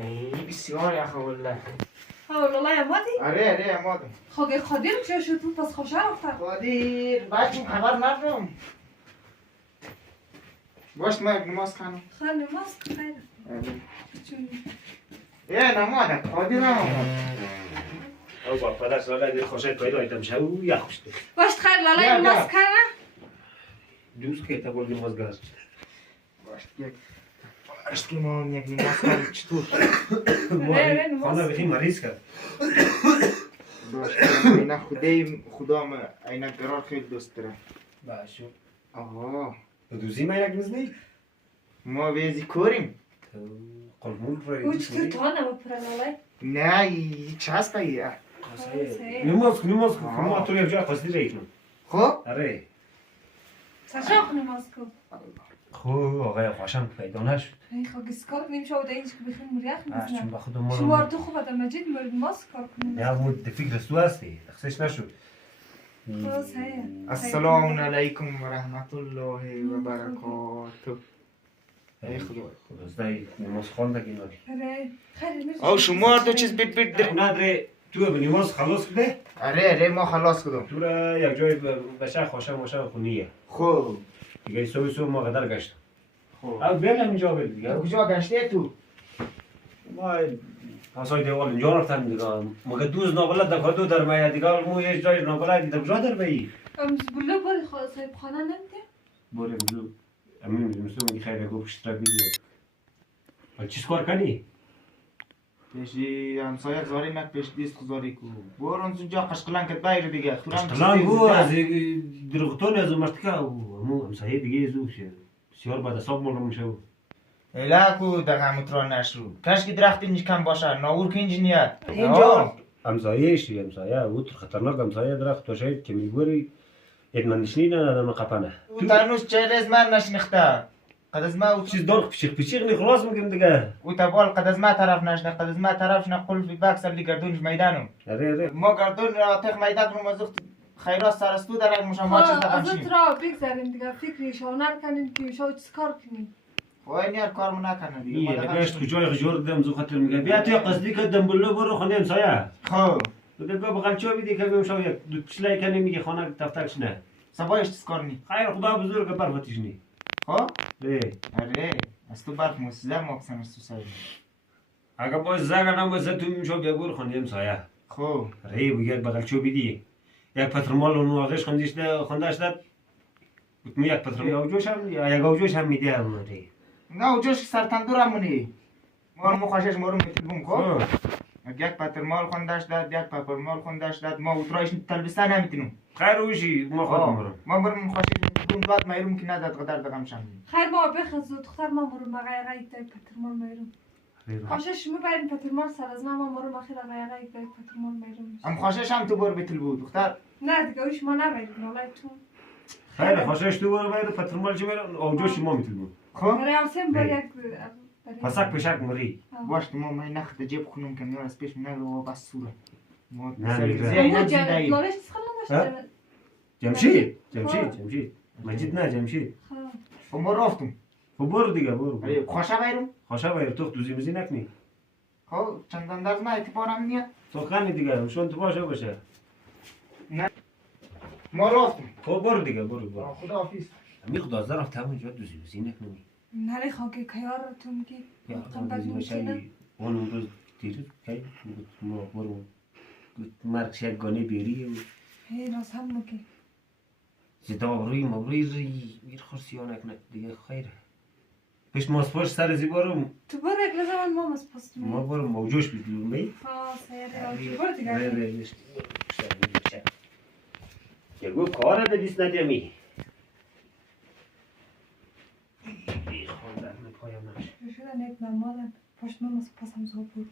ای بسیار یخه والله. والله يا مادي. آره مادم. خادر چه شد تو پس خوشحال رفتم. خادر بچه خبر ندارم. باش ما نماز خانم. خانم نماز خیر. نماز خادر نماز. او با پدر ساله دیر خوشت پیدا ایتم شو یا خوشت. باش خیر لالا نماز کنه. دوست که تا بردی نماز گذاشت. باش یک. اشکی ما یک نماز کنم چطور؟ خانه بخی مریض کرد. باش اینا خدا ما اینا قرار خیلی دوست داره. باشو. آها. دوزی ما یک نزنی؟ ما ویزی کوریم. قربون روی. او چطور تو نمیپره لالا؟ نه هیچ هست بایه. نماز کن. ما تو یک جای خواستی رای کنم. خب؟ آره. سرشاخ نماز کن. خوب آقای خوشم پیدا نشد. ای خب گسکار نمیشه و اینج که بخیر مریخ میزنم. چون با خود ما شما تو خوب آدم مجید مرد نماز کار کنیم. نه بود فکر تو هستی. تخصیص نشد. خلاص هيا. السلام علیکم و رحمت الله و برکاته. ای خدا. خدای نماز خوانده که ناری. آره خیلی مرسی. او شما دو چیز بیت در. نداره تو به نماز خلاص کده؟ آره ما خلاص کدم. تو را یک جای بشه خوشم خونیه. خب. دیگه صبح ما قدر گشتم. خب. او بیلم اینجا بیل دیگه. کجا گشته تو؟ ما پاسای دیوال اینجا رفتم دیگه. مگه دوز نابلد دکاتو در مایه دیگه مو یک جای نابلد دیگه کجا در بایی؟ بله باری خواهد صاحب خانه نمیده؟ بله بله. امین میگم میگی خیلی گفت اشتراک بیدی. چیز کار کنی؟ پیشی همسایه زاری نک پیش دیست زاری کو. برون اونجا قشقلان کت بایر دیگه. قشقلان گو از درختون از مرتکه مو همسایه دیگه زوشه. بسیار بعد حساب مولم میشه. الا کو دغه متران نشرو. کاش که درختی نیش کم باشه. ناور که اینجا اینجا همسایه او خطرناک همسایه درخت تو شاید که میگوری ادمن نشنی نه آدم قپنه. او تنوش چه رزمن نشنخته. قد از ما او چیز دار پیچیق نی خلاص میگم دیگه. او تبال قد از ما طرف نشنه قد از ما طرف نقول فی باکس لی گردونش میدانم. آره ما گردون را تخ میدان کنم از خیرات سرستو در مشامات چیز داشتیم. از ترا بگذاریم دیگه فکریشو نکنیم که شو چیز کار کنیم. وای نیار کارمو نکنه دیگه. دیگه نگاشت کجای خجور دم زو خاطر میگه بیا تو قصدی که دم بلو برو خونه همسایه. خب. تو بگو بغل چو بیدی که بیم شو یک دو چلای کنی میگه خانه تفتکش نه. سبایش چیز کارنی. خیر خدا بزرگ پرفتیش نی. خب؟ اه. از تو برف موسیزه ماکسن از تو سایی. اگه باز زگر نموزه تو میشو بیا برو خونه همسایه. خب. بگیر بغل چو بیدی. یک پترمال و نوازش خوندش داد. بتمی یک پترمال اوجوش هم یا یک اوجوش هم میده امری. نه اوجوش سرطندورمونی. ما خوشش مورم میتونم خب. یک پترمال خوندش داد یک پترمال خوندش داد ما اوترایش تلبیسته نمیتونم. خیر روشی ما خودم برم. ما برم خوشش دون بعد میرم که نداد قدر دغم شم. خیر ما بخزو دختر ما مرو مغایره ایتای پترمال میرم. خوشش میبریم پترمال سر از ما مرو مخیر مغایره ایتای پترمال میرم. ام خوشش هم تو بر بیتل بود دختر. نه دیگه اوش ما نمیریم نالای تو. خیر خوشش تو برو باید پترمال چی میرم اوجوش ما میتونم. خب. برای همسیم بر یک پسک پشک مری. باش ما می نخت جیب خونم که میار از پیش نگو و بس سوره. ما لالش خلا داشت. جمشید. مجید نه جمشید. خب ما رفتم. خب برو دیگه برو. خوشا بیرم. خوشا باید تو دوزی مزی نکنی. خب چندان درز ما اعتبارم نیاد. تو خانی دیگه شون تو باشه. نه. ما رفتم. خب برو دیگه برو. خدا حافظ. می خدا زرف تمام جا دوزی مزی نکنی. نری خاکی کیار تو میگی. قنبل میشه. اون روز دیروز کی ما برو. مرگ شد گانی بیری. هی راست هم میگی. زیدا روی میر خرسیانک نه دیگه خیره. پیش ماسپاش سر زیبارم. تو برو یک لزمان ما ماسپاس ما برو موجوش بیدیم می. سیاره برو دیگه. یگو کار دادیست ندیمی. خواندن پایم نش. شده نیت نمادن. پشت ما ماسپاس هم زود برو.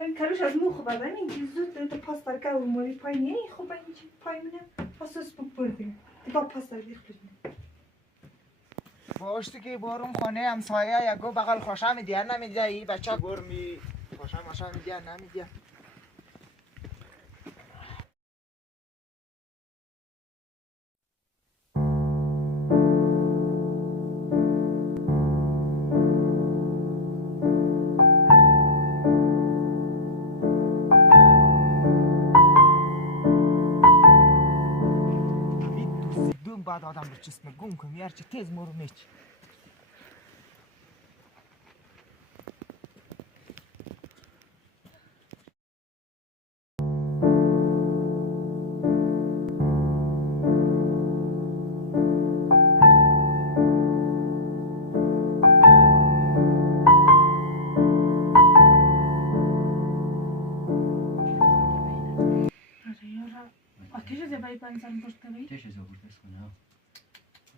این کاروش از مو خوبه بین اینکه زود تو پاس در که و موری پای نیه خوبه اینکه پای منه پاسوس ببرده دیگه پاس در دیخت باشتی که برم خانه همسایه یگو بغل خوشا میدیه نمیدیه ای بچه برمی خوشا میدیه نمیدیه بعد آدم رو چسم گم کنی هرچی تیز مورو میچ آتیش زبایی پنسان پشت کنی؟ تیش زبردست کنه ها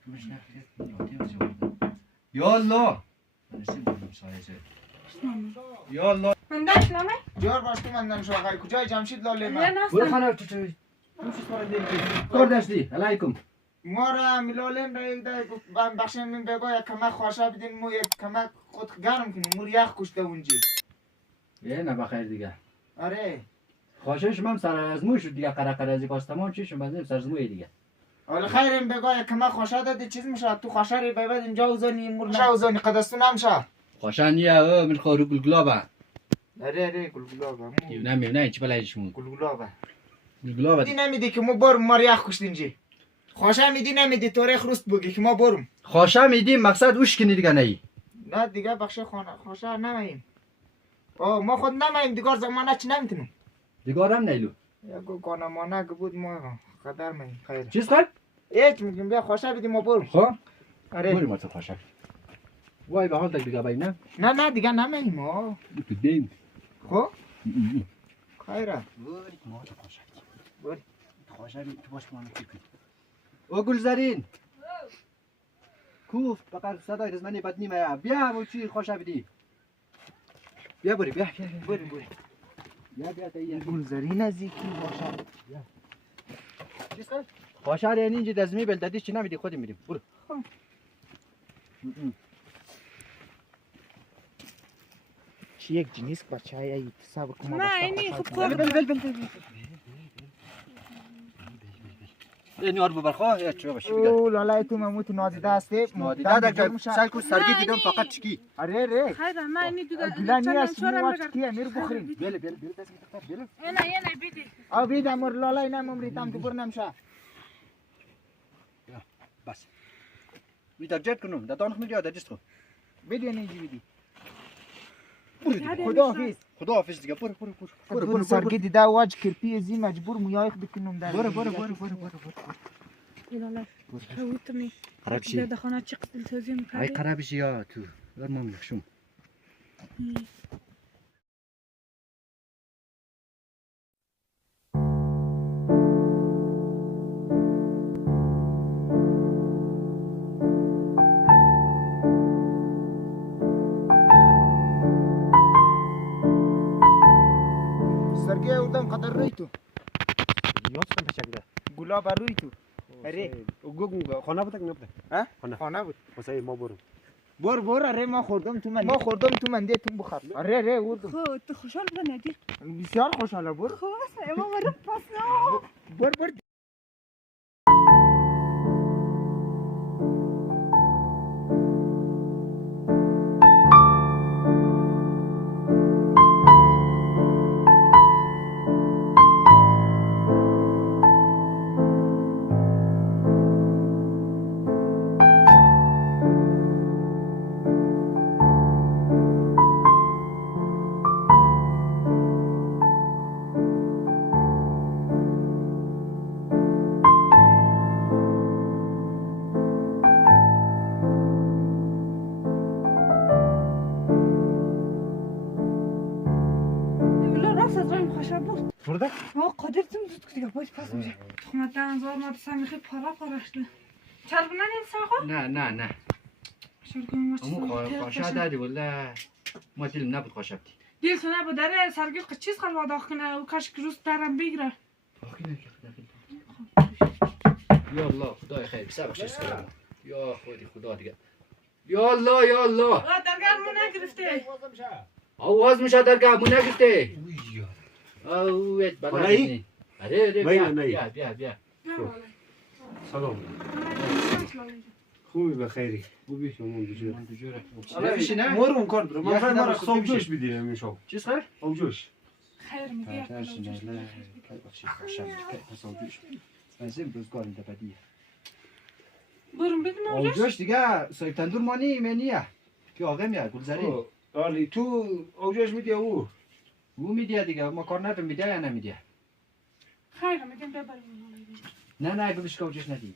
توش نخیست آتیش زبردست یالله من اسیم بودم سایزه یالله من داشت نامه؟ جور باش تو من نمشو آقای کجای جمشید لاله نه من برو نستم خانه تو کار داشتی علیکم ما را میلالیم را یک ده بخشیم من بگو یک کمک خواشا بدین مو یک کمک خود گرم کنیم مور یخ کشته اونجی یه نه بخیر دیگه آره خواشش من سر از مو شد دیگه قره از کاستمان چیشم بزنیم سر از موی دیگه حالا خیرم بگو یک کمک خواشا دادی چیز میشه تو خواشا ری باید اینجا اوزانی مور نشه اوزانی قدستو نمشه خوشن یه من خورو گلگلابه آره گلگلابه میونه این چی بلایش مون گلگلابه گلگلابه دی نمیدی که ما برم ما یخ کشت اینجی خواشا میدی نمیدی تاریخ روست بگی که ما برم خواشا میدیم مقصد اوش کنی دیگه نهی نه دیگه بخش خانه خواشا نماییم ما خود نماییم دیگر زمانه چی نمیتونیم دیگارم نیلو یک گانمانه که بود ما قدر ماییم خیر چیز خواهد؟ هیچ میگیم بیا خواشا بدیم ما برم خب آره بریم ما تو خواشا وای به حال tak دیگه باید نه نه دیگه نماییم ما تو دیم خب خیره برید ما تو خواشا برید خواشا تو باش مانو کنی او گلزارین کوف فقط صدای رزمنی بد نیمه بیا و چی خوشا بدی بیا بری بیا بریم بیا تا گلزاری نزدیکی خواشا خوشا یعنی اینجا دزمی بلدادی چی نمیدی خودی میریم برو چی یک جنیس بچه های صبر کن نه اینی خب بل این یار ببرخواه یا چه باشه او لالای تو مموت نازیده هستی دیگه دیگه سعی کن سرگی دیدم فقط چکی آره خیر نه اینی دیگه گلا نیست میوات چکیه میر بخوریم بله دست بله اینه بیدی او بید امر لالای نمومریتم تو بر نمشه بس می در جد کنم در دانخ میگه در جست خو بدی نیجی بدی خدا خدا حافظ دیگه برو سرگی دیده واج کرپی زی مجبور میایخ بکنم در برو ایلالا خوتمی خراب شي ده خانه چی قتل سازی هاي میکردی؟ خراب شي يا تو غير ما ملخشوم سرگی اودم قدر روی تو یادم بچه گلاب روی تو اره گوگو خانه بود که نبود ها خانه. خانه بود واسه ما برو بر اره ما خوردم تو من دیتون بخور اره اودم خب تو خوشحال بندی؟ بسیار خوشحاله بر خب اما مرد پس نه بر Burada? ما قدرتم زود دیگه باید پس میشه خمتن زار ما سمیخی پارا شده چربنا نیست آقا؟ نه شرکم ما امو خوشا دادی ولا ما دل نبود خوشا بدی دیل تو نبود داره سرگیل چیز قلب داخل کنه و کاش که روز درم بگیره یا الله خدای خیر بسا بخشش کنم یا خودی خدا دیگه یا الله درگاه مو نگرفته آواز میشه درگاه مو نگرفته اوه بالایی؟ اره بیا بیا سلام خوبی بخیری خوبی شما دوجوره بشینه مورون کار برو من یخی فهم نباشه، صبح بشین. جوش بدیم میشو چیز خیر؟ جوش خیر میگه بخشش خوشا من زیم روزگار این دفعه برم بدیم اوجاش اوجاش دیگه صاحب تندور مانی منیه که آقا میاد گلزاری آلی تو اوجاش میدی او او میدیه دیگه ما کار ندارم میدیه یا نمیدیه خیر میگم ببریم نه گلش که اوجاش ندی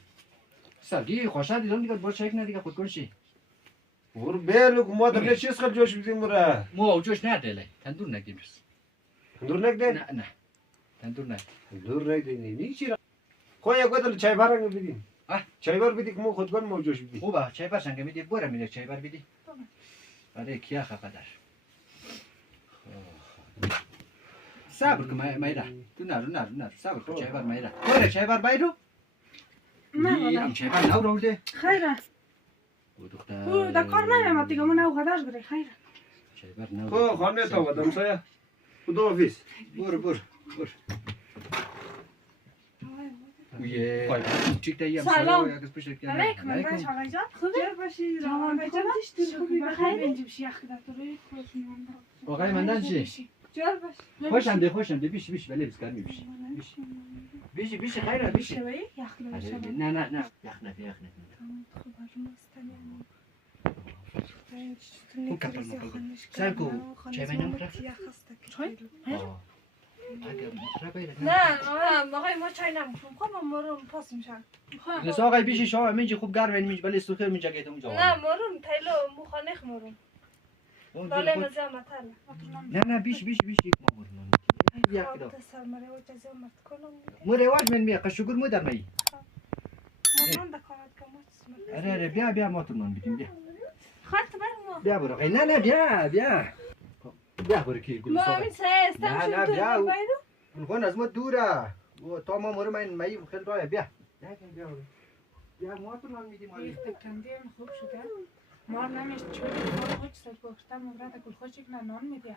سرگی خوشا دیدم دیگه با چک ندیگه خود کنشی ور بلو ما در چیز خل جوش بدیم مرا ما اوجاش نداره تندور نگیم بس دور نگده نه تندور نه دور نگده نی چی خویا گدل چای بارنگ بدیم چای بار بدی که ما خود کن موجوش بدیم خوبه چای بر سنگ میدی برم میره چای بر بدی برای کیا خقدر صبر کن مایرا تو نه صبر کن چای بر مایرا برای چای بر بایرو نه چای بر نو رولده خیره او دختر او دا کار نمیامد دیگه من او غداش بره خیره چای بر نو خو خانه تو ودم سایا خدا حافظ بر اوه چیک تایی سلام. علیکم علیکم باش آقا جان خوبه باشی جان خوبی بخیر بنجیم شیخ کده تو روی خودمون آقای مندن چی جان باش خوشم ده بیش ولی بسکار می بیش خیره بیش شوی یخ کده شوی نه یخ نه خوب او کپل مپل سرکو چای بینم کرد چای؟ اگه نه آقای ما چای نمیخورم خب مرون پاس میشن لسا آقای بیشی شما منجی خوب گرم منج ولی سوخه منج گیت اونجا نه مرون تایلو مخانخ مرون داله مزه متل نه بیش ما مرون یک کدو تصل مره و جزه مرد کنم مره واج من میاد شکر مودم نی مرون دکارت کمات اره بیا ما تو من بدیم بیا خالت برم بیا برو نه بیا برو کی گل ما ساقه همین سه استم نه، شد بیا. تو بایدو گلخان از ما دوره و تا ما مرو من می خیلی راه بیا ما تو من میدیم ریخت کندیم خوب شده مار نمیشه چوری مار خوش سر گفتم مبرد کل خوشک نه نان میده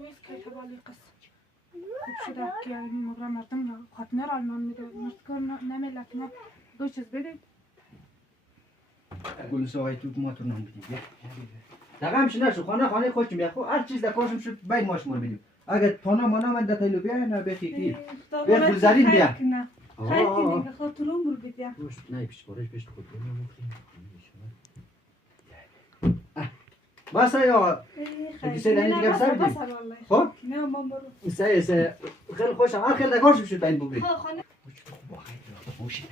ویس که توالی قص خوب شده که مبرد مردم خاطنه را نان میده مردکار نمیله که ما دو چیز بدیم گل ساقه تو ما تو نام بدیم بیا دقیقا شده شو خانه خوشم بیا خب هر چیز در کاشم شد بین ماش مار بدیم اگر تانا مانا من دتایلو بیا نه بخی کی بیا گلزارین بیا خیلی کنیم خاطر عمر بدیم نه پیش بارش پیش خود بس یا خب نه ما برو خیلی خوشم هر خیلی دکارشم شد بین بگیریم خانه خوشی